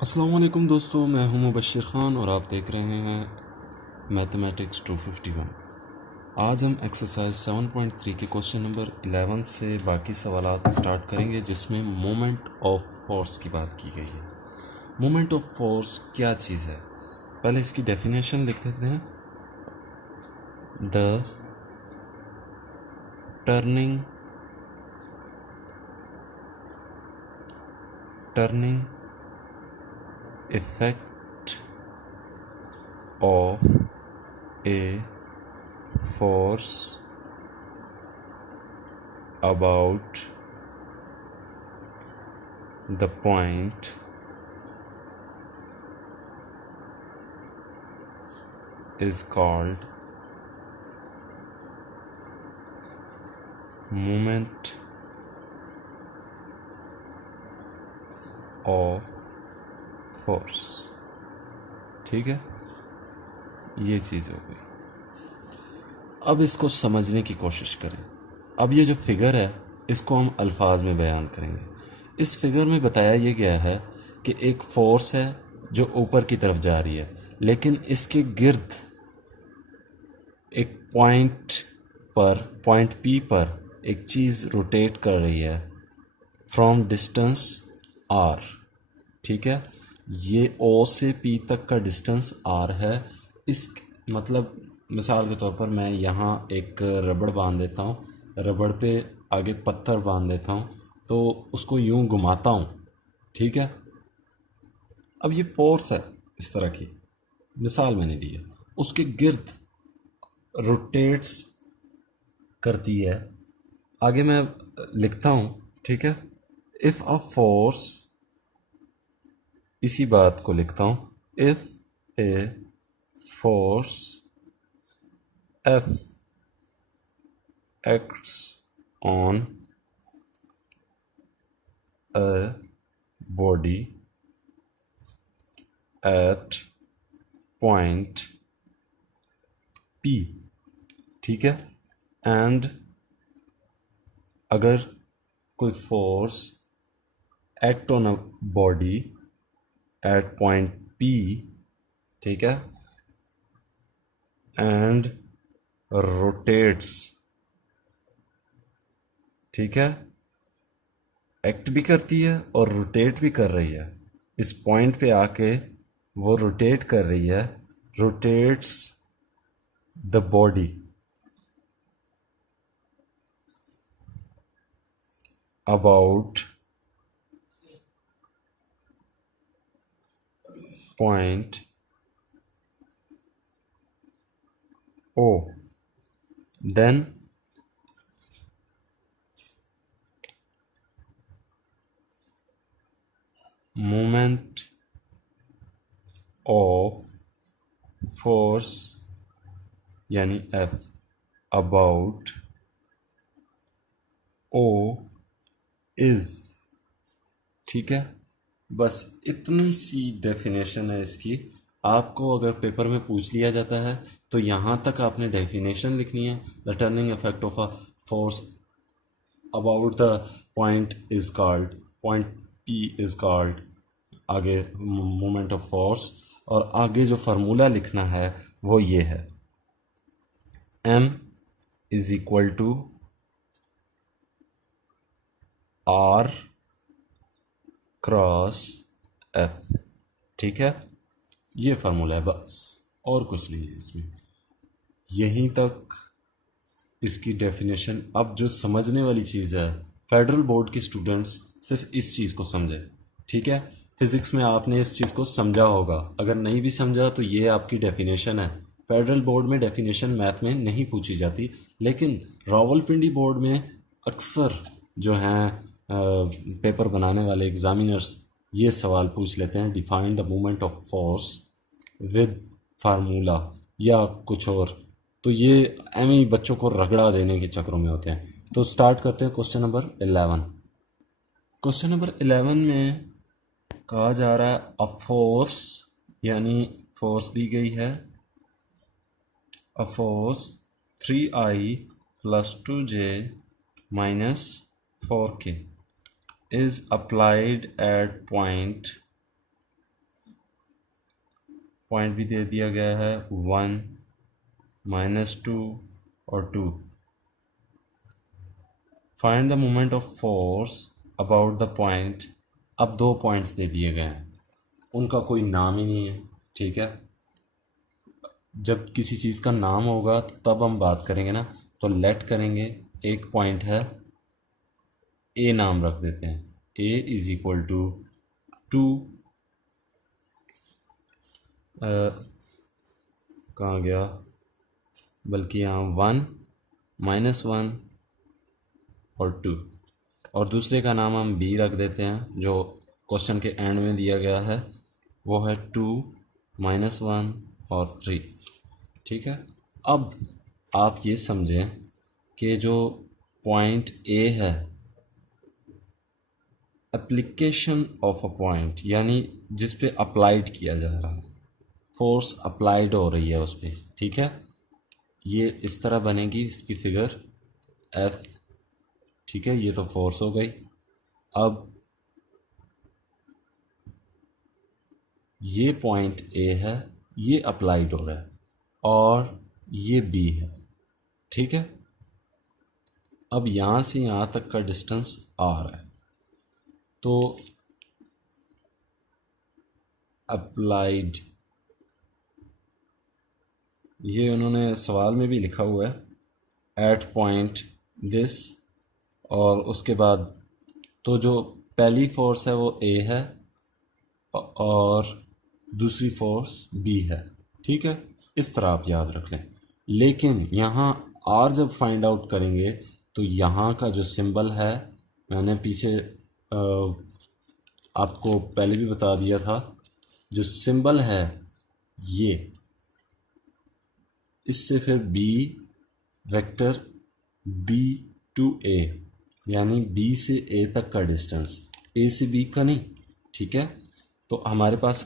अस्सलाम वालेकुम दोस्तों, मैं हूं मुबश्शिर ख़ान और आप देख रहे हैं मैथमेटिक्स 251। आज हम एक्सरसाइज 7.3 के क्वेश्चन नंबर 11 से बाकी सवालात स्टार्ट करेंगे, जिसमें मोमेंट ऑफ फोर्स की बात की गई है। मोमेंट ऑफ फोर्स क्या चीज़ है, पहले इसकी डेफिनेशन लिख देते हैं। The turning effect of a force about the point is called moment of force। ठीक है, ये चीज़ हो गई। अब इसको समझने की कोशिश करें। अब ये जो फिगर है, इसको हम अल्फाज में बयान करेंगे। इस फिगर में बताया ये गया है कि एक फोर्स है जो ऊपर की तरफ जा रही है, लेकिन इसके गिर्द एक पॉइंट पी पर एक चीज़ रोटेट कर रही है फ्रॉम डिस्टेंस आर। ठीक है, ये ओ से पी तक का डिस्टेंस आर है। इस मतलब मिसाल के तौर पर मैं यहाँ एक रबड़ बांध देता हूँ, रबड़ पे आगे पत्थर बांध देता हूँ, तो उसको यूं घुमाता हूँ। ठीक है, अब ये फोर्स है इस तरह की, मिसाल मैंने दी है, उसके गिर्द रोटेट्स करती है। आगे मैं लिखता हूँ। ठीक है, इफ़ अ फोर्स, इसी बात को लिखता हूँ, if a force F acts on a body at point P। ठीक है, एंड अगर कोई force act on a body at point P, ठीक है, एंड रोटेट्स, ठीक है, एक्ट भी करती है और रोटेट भी कर रही है। इस पॉइंट पे आके वो रोटेट कर रही है, rotates the body about point O, then moment of force यानी F about O is। ठीक है, बस इतनी सी डेफिनेशन है इसकी। आपको अगर पेपर में पूछ लिया जाता है तो यहाँ तक आपने डेफिनेशन लिखनी है। The turning effect of a force about the point is called, point P is called, आगे मोमेंट ऑफ फोर्स, और आगे जो फार्मूला लिखना है वो ये है, M is equal to R cross F। ठीक है, ये फार्मूला है बस, और कुछ नहीं है इसमें। यहीं तक इसकी डेफिनेशन। अब जो समझने वाली चीज़ है, फेडरल बोर्ड के स्टूडेंट्स सिर्फ इस चीज़ को समझे। ठीक है, फिज़िक्स में आपने इस चीज़ को समझा होगा, अगर नहीं भी समझा तो ये आपकी डेफिनेशन है। फेडरल बोर्ड में डेफिनेशन मैथ में नहीं पूछी जाती, लेकिन रावलपिंडी बोर्ड में अक्सर जो हैं पेपर बनाने वाले एग्जामिनर्स ये सवाल पूछ लेते हैं, define the moment of force with formula या कुछ और। तो ये एम ही बच्चों को रगड़ा देने के चक्रों में होते हैं। तो स्टार्ट करते हैं क्वेश्चन नंबर 11। क्वेश्चन नंबर 11 में कहा जा रहा है अ फोर्स, यानी फोर्स दी गई है, a force 3i plus 2j minus 4k is applied at point point भी दे दिया गया है 1 -2 और 2। Find the moment of force about the point. अब 2 पॉइंट्स दे दिए गए हैं, उनका कोई नाम ही नहीं है। ठीक है, जब किसी चीज़ का नाम होगा तो तब हम बात करेंगे ना। तो लेट करेंगे, एक पॉइंट है ए, नाम रख देते हैं ए इज इक्वल टू 2, कहाँ गया, बल्कि यहाँ 1 -1 और 2, और दूसरे का नाम हम बी रख देते हैं, जो क्वेश्चन के एंड में दिया गया है वो है 2 -1 और 3। ठीक है, अब आप ये समझें कि जो पॉइंट ए है, एप्लीकेशन ऑफ अ पॉइंट, यानी जिस पे अप्लाइड किया जा रहा है, फोर्स अप्लाइड हो रही है उस पर। ठीक है, ये इस तरह बनेगी इसकी फिगर एफ। ठीक है, ये तो फोर्स हो गई। अब ये पॉइंट ए है, ये अप्लाइड हो रहा है, और ये बी है। ठीक है, अब यहाँ से यहाँ तक का डिस्टेंस आ रहा है, तो अप्लाइड, ये उन्होंने सवाल में भी लिखा हुआ है एट पॉइंट दिस, और उसके बाद तो जो पहली फोर्स है वो ए है और दूसरी फोर्स बी है। ठीक है, इस तरह आप याद रख लें। लेकिन यहाँ आर जब फाइंड आउट करेंगे तो यहाँ का जो सिंबल है, मैंने पीछे आपको पहले भी बता दिया था, जो सिंबल है ये, इससे फिर बी वेक्टर बी टू ए, यानी बी से ए तक का डिस्टेंस, ए से बी का नहीं। ठीक है, तो हमारे पास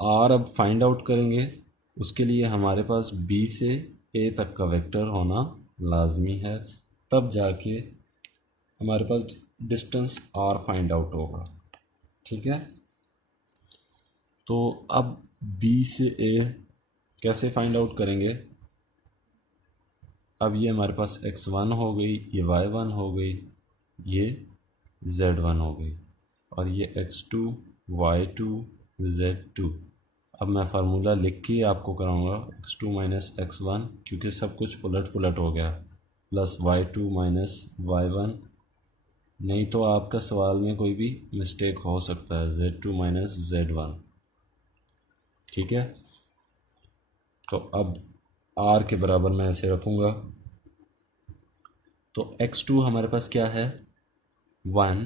आर अब फाइंड आउट करेंगे, उसके लिए हमारे पास बी से ए तक का वेक्टर होना लाजमी है, तब जाके हमारे पास डिस्टेंस आर फाइंड आउट होगा। ठीक है, तो अब बी से ए कैसे फाइंड आउट करेंगे। अब ये हमारे पास x1 हो गई, ये y1 हो गई, ये z1 हो गई, और ये x2 y2 z2। अब मैं फार्मूला लिख के आपको कराऊंगा, x2 - x1, क्योंकि सब कुछ उलट पुलट हो गया, प्लस y2 - y1। नहीं तो आपका सवाल में कोई भी मिस्टेक हो सकता है, z2 - z1। ठीक है, तो अब r के बराबर मैं ऐसे रखूँगा, तो x2 हमारे पास क्या है 1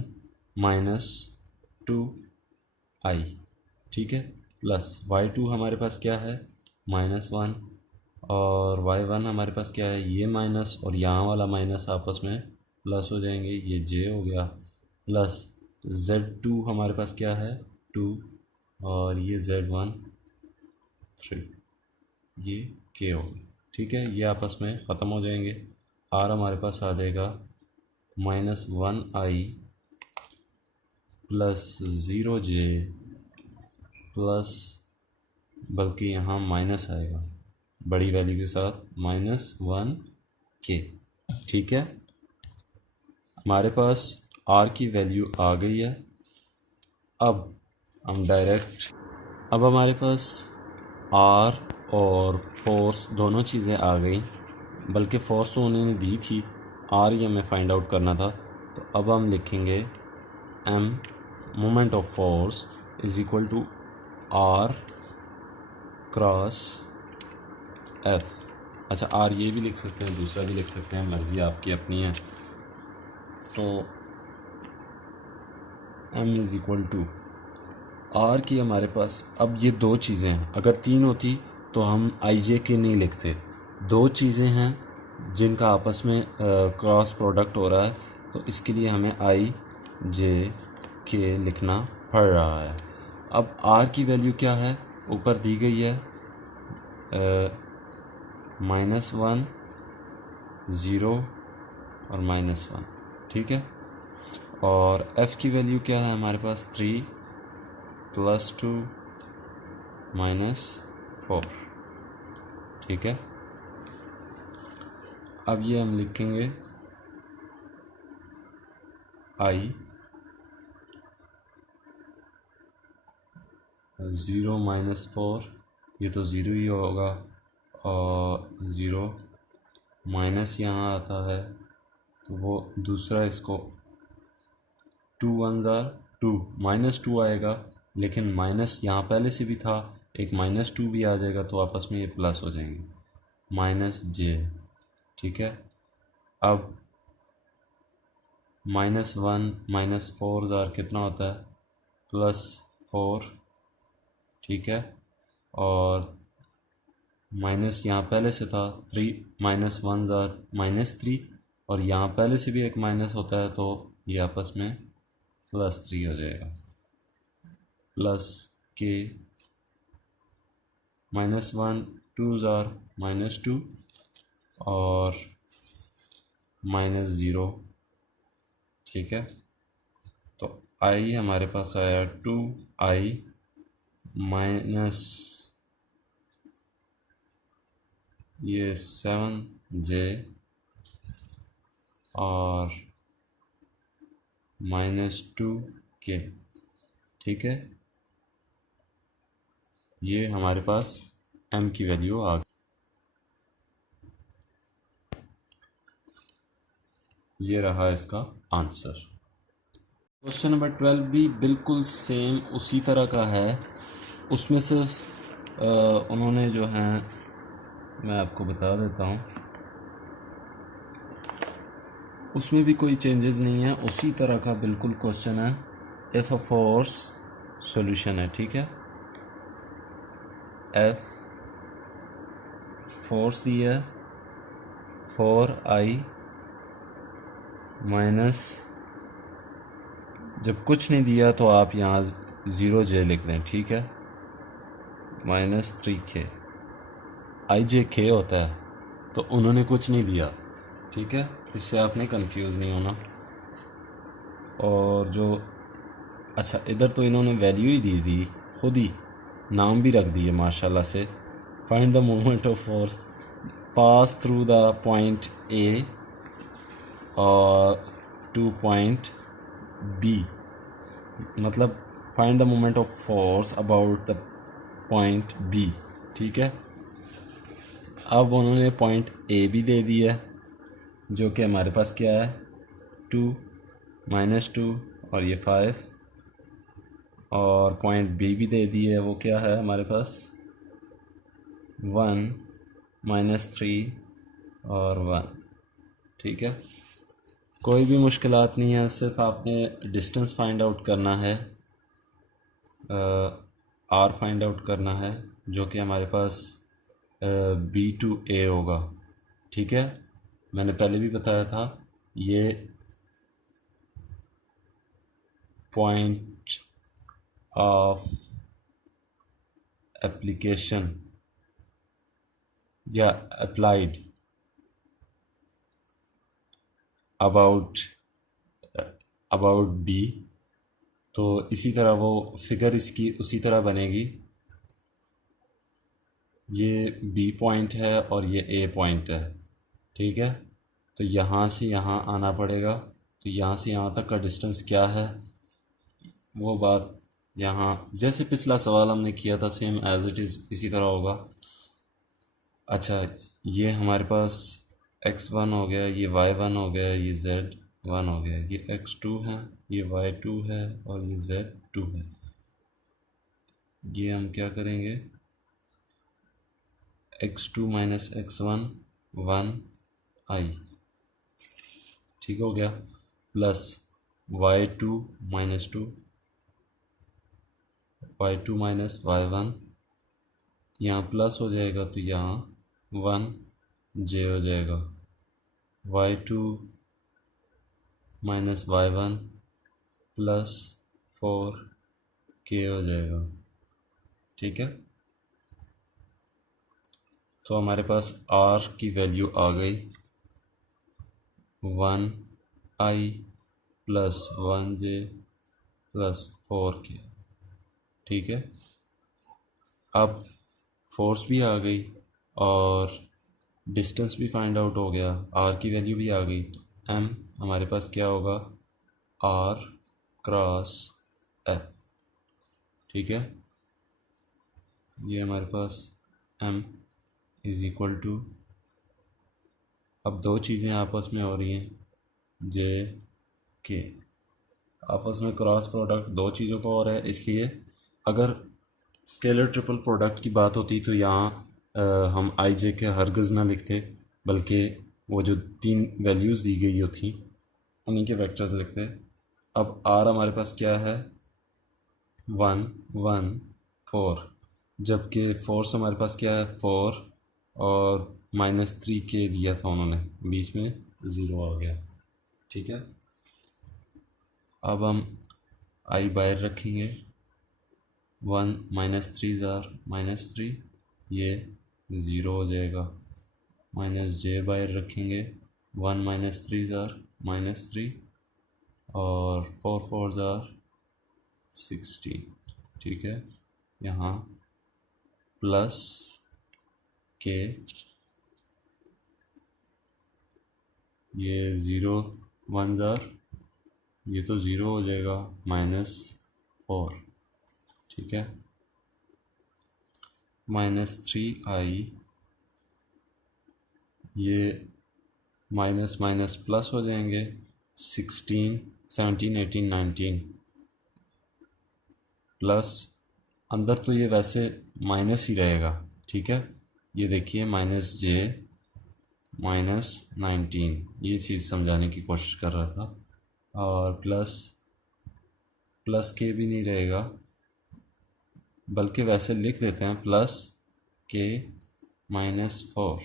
- 2i। ठीक है, प्लस y2 हमारे पास क्या है -1, और y1 हमारे पास क्या है, ये माइनस और यहाँ वाला माइनस आपस में प्लस हो जाएंगे, ये j हो गया, प्लस z2 हमारे पास क्या है 2, और ये z1 3, ये k हो गया। ठीक है, ये आपस में ख़त्म हो जाएंगे, r हमारे पास आ जाएगा -1i प्लस 0j प्लस, बल्कि यहाँ माइनस आएगा बड़ी वैल्यू के साथ, -1k। ठीक है, हमारे पास r की वैल्यू आ गई है। अब हम डायरेक्ट, अब हमारे पास r और फोर्स दोनों चीज़ें आ गई, बल्कि फोर्स तो उन्होंने दी थी, r ये हमें फाइंड आउट करना था। तो अब हम लिखेंगे m moment of force is equal to r cross f। अच्छा, r ये भी लिख सकते हैं, दूसरा भी लिख सकते हैं, मर्ज़ी आपकी अपनी है। तो m is equal to r की हमारे पास, अब ये दो चीज़ें हैं, अगर 3 होती तो हम आई जे के नहीं लिखते, 2 चीज़ें हैं जिनका आपस में क्रॉस प्रोडक्ट हो रहा है, तो इसके लिए हमें आई जे के लिखना पड़ रहा है। अब r की वैल्यू क्या है, ऊपर दी गई है -1 0 और -1। ठीक है, और f की वैल्यू क्या है हमारे पास 3 + 2 -4, ठीक है। अब ये हम लिखेंगे I 0 -4, ये तो 0 ही होगा, और 0 माइनस यहाँ आता है तो वो दूसरा, इसको 2 1 2 -2 आएगा, लेकिन माइनस यहाँ पहले से भी था, एक -2 भी आ जाएगा तो आपस में ये प्लस हो जाएंगे, -j, ठीक है। अब -1 -4 कितना होता है, +4, ठीक है। और माइनस यहाँ पहले से था 3 -1 -3, और यहाँ पहले से भी एक माइनस होता है तो ये आपस में +3 हो जाएगा, प्लस के -1 2 -2 और -0, ठीक है। तो i हमारे पास आया 2i माइनस ये 7j और -2k, ठीक है। ये हमारे पास m की वैल्यू आ गई। ये रहा इसका आंसर। क्वेश्चन नंबर 12 भी बिल्कुल सेम उसी तरह का है, उसमें सिर्फ उन्होंने जो है, मैं आपको बता देता हूँ, उसमें भी कोई चेंजेस नहीं है, उसी तरह का बिल्कुल क्वेश्चन है। इफ़ अ फोर्स सॉल्यूशन है, ठीक है। एफ फोर्स दी है 4i माइनस, जब कुछ नहीं दिया तो आप यहाँ 0j लिख दें, ठीक है, -3k, i/j होता है, तो उन्होंने कुछ नहीं दिया, ठीक है, इससे आपने कंफ्यूज नहीं होना। और जो अच्छा, इधर तो इन्होंने वैल्यू ही दी थी, खुद ही नाम भी रख दिए माशाल्लाह से। Find the moment of force pass through the point A और टू पॉइंट बी, मतलब find the moment of force about the point B, ठीक है। अब उन्होंने पॉइंट ए भी दे दिया, जो कि हमारे पास क्या है 2 -2 और ये 5, और पॉइंट बी भी दे दी है, वो क्या है हमारे पास 1 -3 और 1, ठीक है। कोई भी मुश्किलात नहीं है, सिर्फ आपने डिस्टेंस फाइंड आउट करना है, आर फाइंड आउट करना है, जो कि हमारे पास B to A होगा, ठीक है। मैंने पहले भी बताया था, ये पॉइंट ऑफ एप्लीकेशन या अप्लाइड अबाउट बी, तो इसी तरह वो फिगर इसकी उसी तरह बनेगी। ये बी पॉइंट है और ये ए पॉइंट है, ठीक है। तो यहाँ से यहाँ आना पड़ेगा, तो यहाँ से यहाँ तक का डिस्टेंस क्या है, वो बात यहाँ जैसे पिछला सवाल हमने किया था सेम एज इट इज़ इसी तरह होगा। अच्छा, ये हमारे पास x1 हो गया, ये y1 हो गया, ये z1 हो गया, ये x2 है, ये y2 है और ये z2 है। ये हम क्या करेंगे, x2 माइनस x1 1i, ठीक हो गया, plus y2 minus 2 y2 minus y1, यहाँ प्लस हो जाएगा तो यहाँ 1j हो जाएगा, y2 minus y1 plus 4k हो जाएगा, ठीक है। तो हमारे पास r की वैल्यू आ गई 1i plus 1j plus 4k, ठीक है। अब फोर्स भी आ गई और डिस्टेंस भी फाइंड आउट हो गया, आर की वैल्यू भी आ गई। तो एम हमारे पास क्या होगा, आर क्रॉस एफ। ठीक है, ये हमारे पास एम इज इक्वल टू, अब दो चीज़ें आपस में हो रही हैं, जे के आपस में क्रॉस प्रोडक्ट दो चीज़ों का हो रहा है, इसलिए अगर स्केलर ट्रिपल प्रोडक्ट की बात होती तो यहाँ हम आई जे के हरगिज़ ना लिखते, बल्कि वो जो तीन वैल्यूज़ दी गई होती उन्हीं के वेक्टर्स लिखते। अब आर हमारे पास क्या है, 1 1 4, जबकि फोर्स हमारे पास क्या है, 4 और -3 के दिया था उन्होंने, बीच में 0 आ गया। ठीक है, अब हम आई बाहर रखेंगे, 1 -3 -3, ये 0 हो जाएगा। -j बाहर रखेंगे, 1 -3 और 4 4 16। ठीक है, यहाँ प्लस के, ये 0 1 ये तो 0 हो जाएगा, -4। ठीक है, -3i, ये माइनस माइनस प्लस हो जाएंगे, 16 17 18 19 प्लस, अंदर तो ये वैसे माइनस ही रहेगा। ठीक है, ये देखिए -j -19, ये चीज़ समझाने की कोशिश कर रहा था। और प्लस के भी नहीं रहेगा, बल्कि वैसे लिख देते हैं +k -4।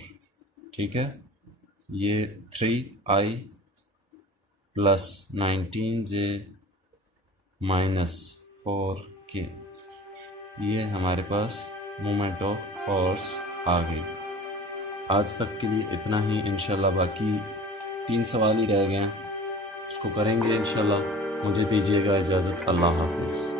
ठीक है, ये 3i + 19j -4k, ये हमारे पास मोमेंट ऑफ फोर्स आ गई। आज तक के लिए इतना ही, इंशाल्लाह बाकी 3 सवाल ही रह गए हैं, उसको करेंगे इंशाल्लाह। मुझे दीजिएगा इजाज़त, अल्लाह हाफिज़।